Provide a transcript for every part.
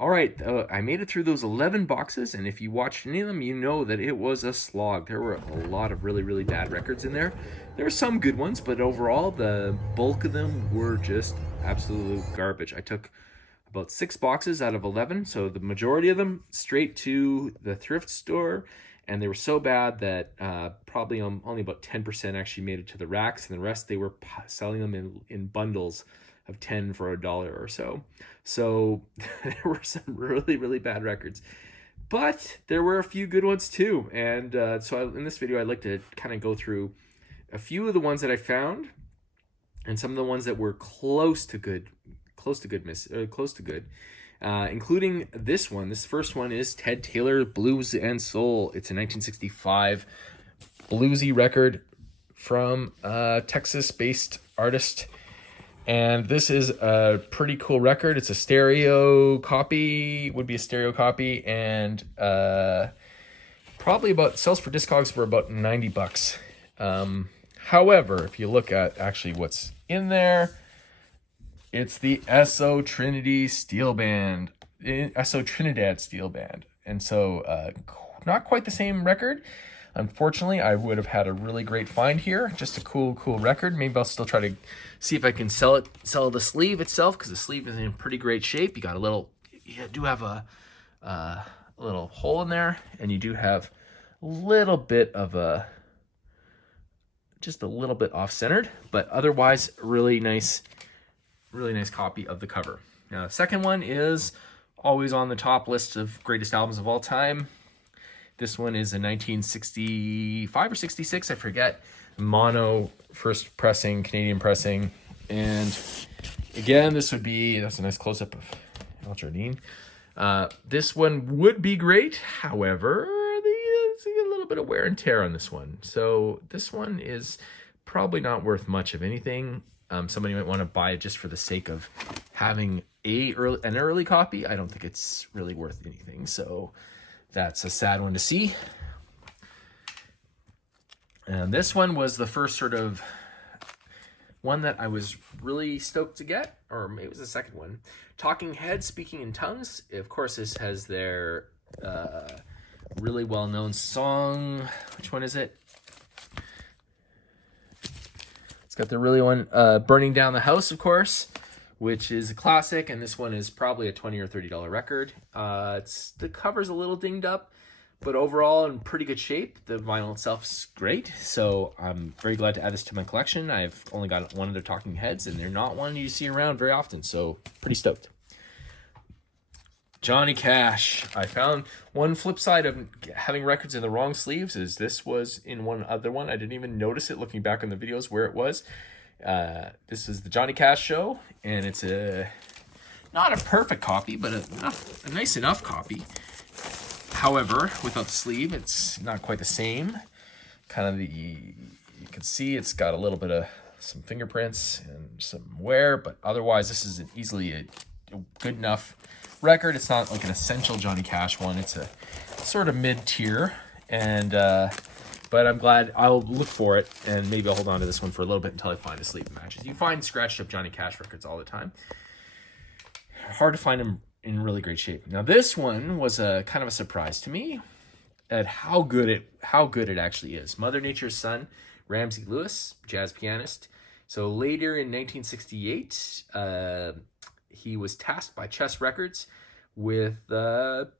All right, I made it through those 11 boxes, and if you watched any of them, you know that it was a slog. There were a lot of really, really bad records in there. There were some good ones, but overall, the bulk of them were just absolute garbage. I took about 6 boxes out of 11, so the majority of them straight to the thrift store, and they were so bad that probably only about 10% actually made it to the racks, and the rest they were selling them in bundles of 10 for $1 or so. So there were some really, really bad records. But there were a few good ones too. And in this video, I'd like to kind of go through a few of the ones that I found and some of the ones that were close to good, including this one. This first one is Ted Taylor, Blues and Soul. It's a 1965 bluesy record from a Texas-based artist. And this is a pretty cool record. It's a stereo copy, would be a stereo copy, and probably sells for Discogs for about $90. However, if you look at actually what's in there, it's the SO Trinidad Steel Band. And so not quite the same record. Unfortunately, I would have had a really great find here. Just a cool record. Maybe I'll still try to see if I can sell the sleeve itself, because the sleeve is in pretty great shape. You do have a little hole in there, and you do have a little bit of just a little bit off-centered, but otherwise really nice copy of the cover. Now, the second one is always on the top list of greatest albums of all time. This one is a 1965 or 66, I forget. Mono first pressing, Canadian pressing. And again, that's a nice close-up of Al Jardine. This one would be great. However, there's a little bit of wear and tear on this one. So this one is probably not worth much of anything. Somebody might want to buy it just for the sake of having an early copy. I don't think it's really worth anything. So that's a sad one to see. And this one was the first sort of one that I was really stoked to get, or maybe it was the second one. Talking Heads, Speaking in Tongues. Of course, this has their really well-known song. Which one is it? It's got the really one, Burning Down the House, of course, which is a classic, and this one is probably a $20 or $30 record. The cover's a little dinged up, but overall in pretty good shape. The vinyl itself is great, so I'm very glad to add this to my collection. I've only got one of their Talking Heads, and they're not one you see around very often, so pretty stoked. Johnny Cash. I found one flip side of having records in the wrong sleeves is this was in one other one. I didn't even notice it looking back on the videos where it was. This is the Johnny Cash Show, and it's not a perfect copy, but a nice enough copy. However, without the sleeve, it's not quite the same. You can see it's got a little bit of some fingerprints and some wear, but otherwise this is easily a good enough record. It's not like an essential Johnny Cash one. It's a sort of mid-tier, and but I'm glad. I'll look for it, and maybe I'll hold on to this one for a little bit until I find a sleeve that matches. You find scratched up Johnny Cash records all the time. Hard to find them in really great shape. Now this one was a kind of a surprise to me at how good it actually is. Mother Nature's Son, Ramsey Lewis, jazz pianist. So later in 1968, he was tasked by Chess Records with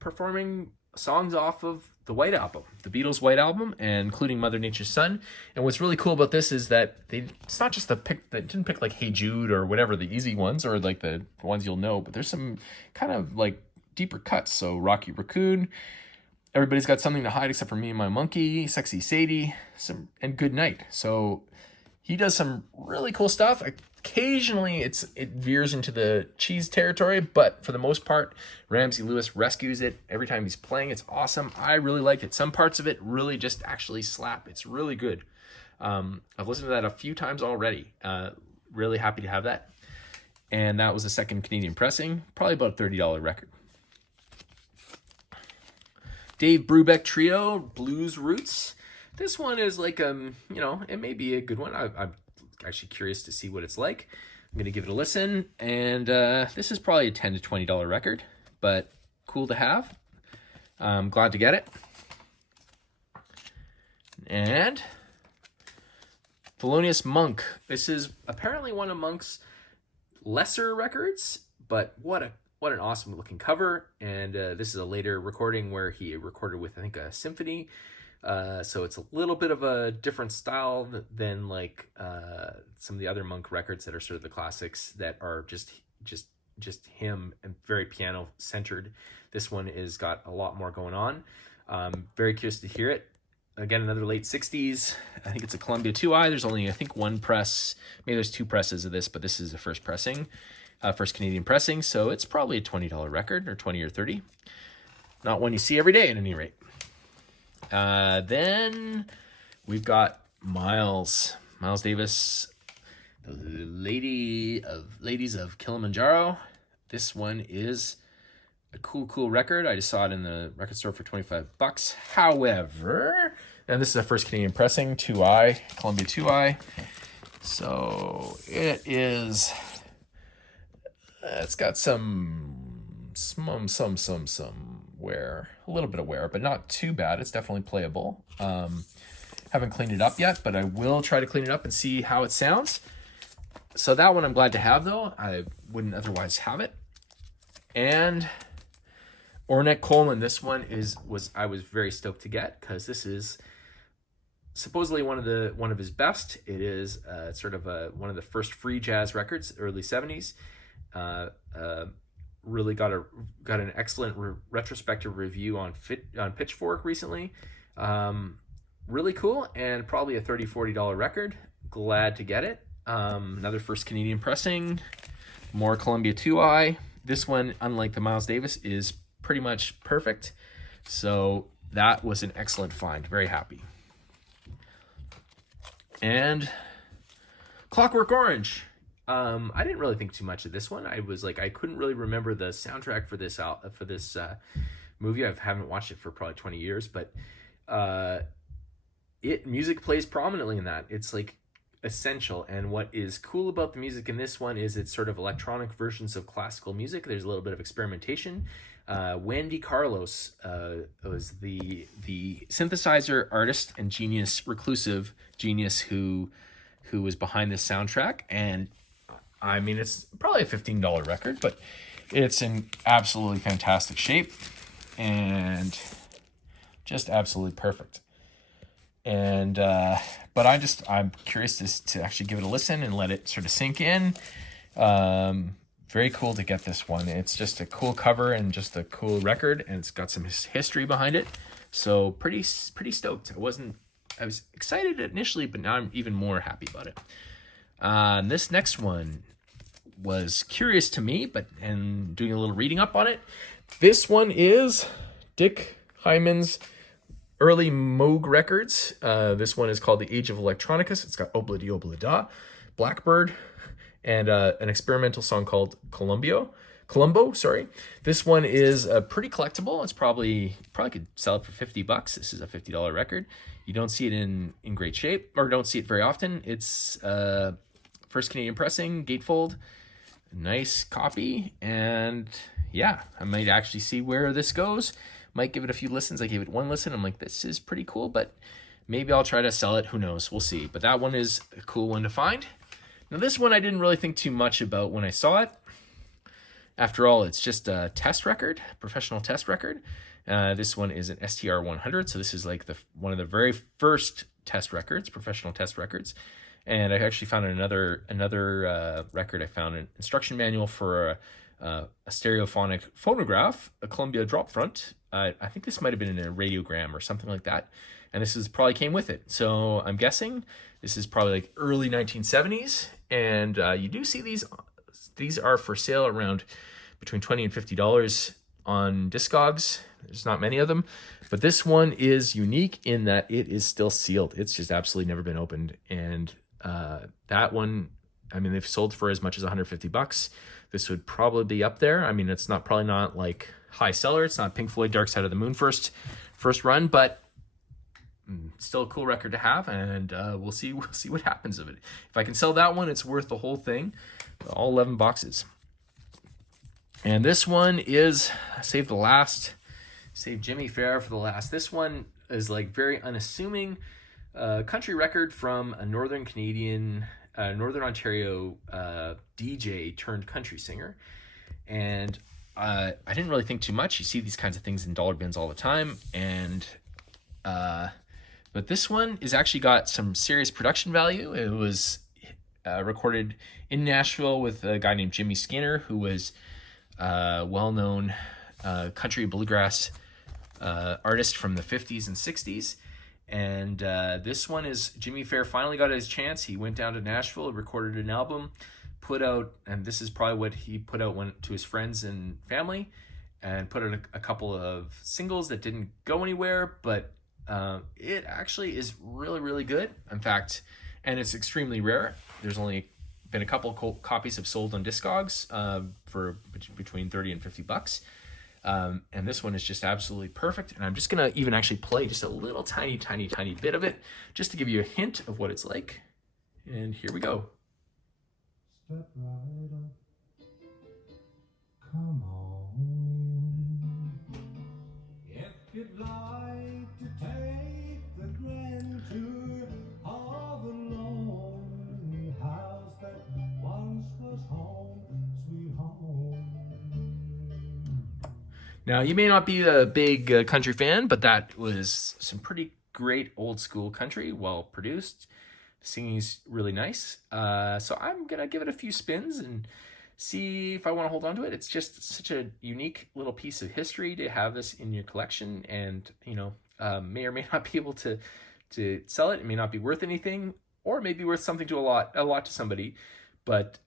performing songs off of the White Album, the Beatles' White Album, and including Mother Nature's Son. And what's really cool about this is that it's not just they didn't pick like Hey Jude or whatever, the easy ones, or like the ones you'll know, but there's some kind of like deeper cuts. So Rocky Raccoon, Everybody's Got Something to Hide Except for Me and My Monkey, Sexy Sadie, and Good Night. So he does some really cool stuff. Occasionally it veers into the cheese territory, but for the most part, Ramsey Lewis rescues it every time he's playing. It's awesome. I really like it. Some parts of it really just actually slap. It's really good. I've listened to that a few times already. Really happy to have that. And that was the second Canadian pressing, probably about a $30 record. Dave Brubeck Trio, Blues Roots. This one is like, it may be a good one. I'm actually curious to see what it's like. I'm going to give it a listen. And this is probably a $10 to $20 record. but cool to have. I'm glad to get it. And Thelonious Monk. This is apparently one of Monk's lesser records, but what an awesome looking cover. And this is a later recording where he recorded with, I think, a symphony. So it's a little bit of a different style than like some of the other Monk records that are sort of the classics that are just him and very piano centered. This one is got a lot more going on. Very curious to hear it. Again, another late 60s. I think it's a Columbia 2i. There's only, I think, one press. Maybe there's two presses of this, but this is the first pressing, first Canadian pressing. So it's probably a $20 record, or 20 or 30. Not one you see every day at any rate. Then we've got Miles Davis, the Ladies of Kilimanjaro. This one is a cool record. I just saw it in the record store for $25. However, and this is a first Canadian pressing, 2i, Columbia 2i. So it is, it's got some wear, a little bit of wear, but not too bad. It's definitely playable. Haven't cleaned it up yet, but I will try to clean it up and see how it sounds. So that one I'm glad to have, though. I wouldn't otherwise have it. And Ornette Coleman, this one I was very stoked to get, because this is supposedly one of his best. It is sort of one of the first free jazz records, early 70s. Really got an excellent retrospective review on Pitchfork recently. Really cool, and probably a $30-40 record. Glad to get it. Another first Canadian pressing, more Columbia 2i. This one, unlike the Miles Davis, is pretty much perfect. So that was an excellent find. Very happy. And Clockwork Orange. I didn't really think too much of this one. I was like, I couldn't really remember the soundtrack for this movie. I haven't watched it for probably 20 years, but music plays prominently in that. It's like essential. And what is cool about the music in this one is it's sort of electronic versions of classical music. There's a little bit of experimentation. Wendy Carlos was the synthesizer artist and reclusive genius who was behind this soundtrack. And I mean, it's probably a $15 record, but it's in absolutely fantastic shape and just absolutely perfect. And but I'm curious to actually give it a listen and let it sort of sink in. Very cool to get this one. It's just a cool cover and just a cool record, and it's got some history behind it. So pretty stoked. I was excited initially, but now I'm even more happy about it. This next one was curious to me, and doing a little reading up on it. This one is Dick Hyman's early Moog records. This one is called The Age of Electronicus. It's got Obla-Di Obla-Da, Blackbird, and an experimental song called Columbo. This one is pretty collectible. It's probably could sell it for $50. This is a $50 record. You don't see it in great shape, or don't see it very often. It's first Canadian pressing, gatefold, nice copy, and yeah, I might actually see where this goes. Might give it a few listens. I gave it one listen. I'm like, this is pretty cool, but maybe I'll try to sell it. Who knows? We'll see. But that one is a cool one to find. Now, this one I didn't really think too much about when I saw it. After all, it's just a test record, professional test record. This one is an STR 100, so this is like one of the very first test records, professional test records. And I actually found another record. I found an instruction manual for a stereophonic phonograph, a Columbia drop front. I think this might have been in a radiogram or something like that. And this probably came with it. So I'm guessing this is probably like early 1970s. And you do see these are for sale around between $20 and $50 on Discogs. There's not many of them, but this one is unique in that it is still sealed. It's just absolutely never been opened. And that one, I mean, they've sold for as much as $150. This would probably be up there. I mean, it's probably not like high seller. It's not Pink Floyd Dark Side of the Moon first run, but still a cool record to have. And we'll see what happens of it. If I can sell that one, it's worth the whole thing, all 11 boxes. And this one is save Jimmy Fair for the last. This one is like very unassuming country record from a Northern Canadian, Northern Ontario DJ turned country singer. And I didn't really think too much. You see these kinds of things in dollar bins all the time. And but this one is actually got some serious production value. It was recorded in Nashville with a guy named Jimmy Skinner, who was a well-known country bluegrass artist from the 50s and 60s. And this one is Jimmy Fair finally got his chance. He went down to Nashville, recorded an album, put out, and this is probably what he put out went to his friends and family, and put out a couple of singles that didn't go anywhere, but it actually is really, really good. In fact, and it's extremely rare. There's only been a couple copies have sold on Discogs for between 30 and 50 bucks. And this one is just absolutely perfect. And I'm just going to even actually play just a little tiny bit of it just to give you a hint of what it's like. And here we go. Step right up. Come on in. If you'd like to take the grand tour of a lonely house that once was home, sweet home. Now, you may not be a big country fan, but that was some pretty great old school country, well produced. Singing's really nice. So I'm going to give it a few spins and see if I want to hold on to it. It's just such a unique little piece of history to have this in your collection, and, you know, may or may not be able to sell it. It may not be worth anything, or it may be worth something to a lot to somebody, but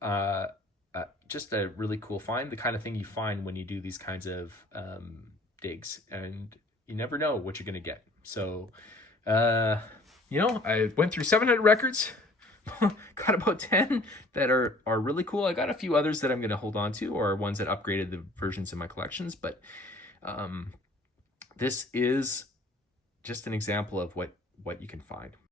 just a really cool find, the kind of thing you find when you do these kinds of digs, and you never know what you're going to get. So, you know, I went through 700 records, got about 10 that are really cool. I got a few others that I'm going to hold on to, or ones that upgraded the versions in my collections, but this is just an example of what you can find.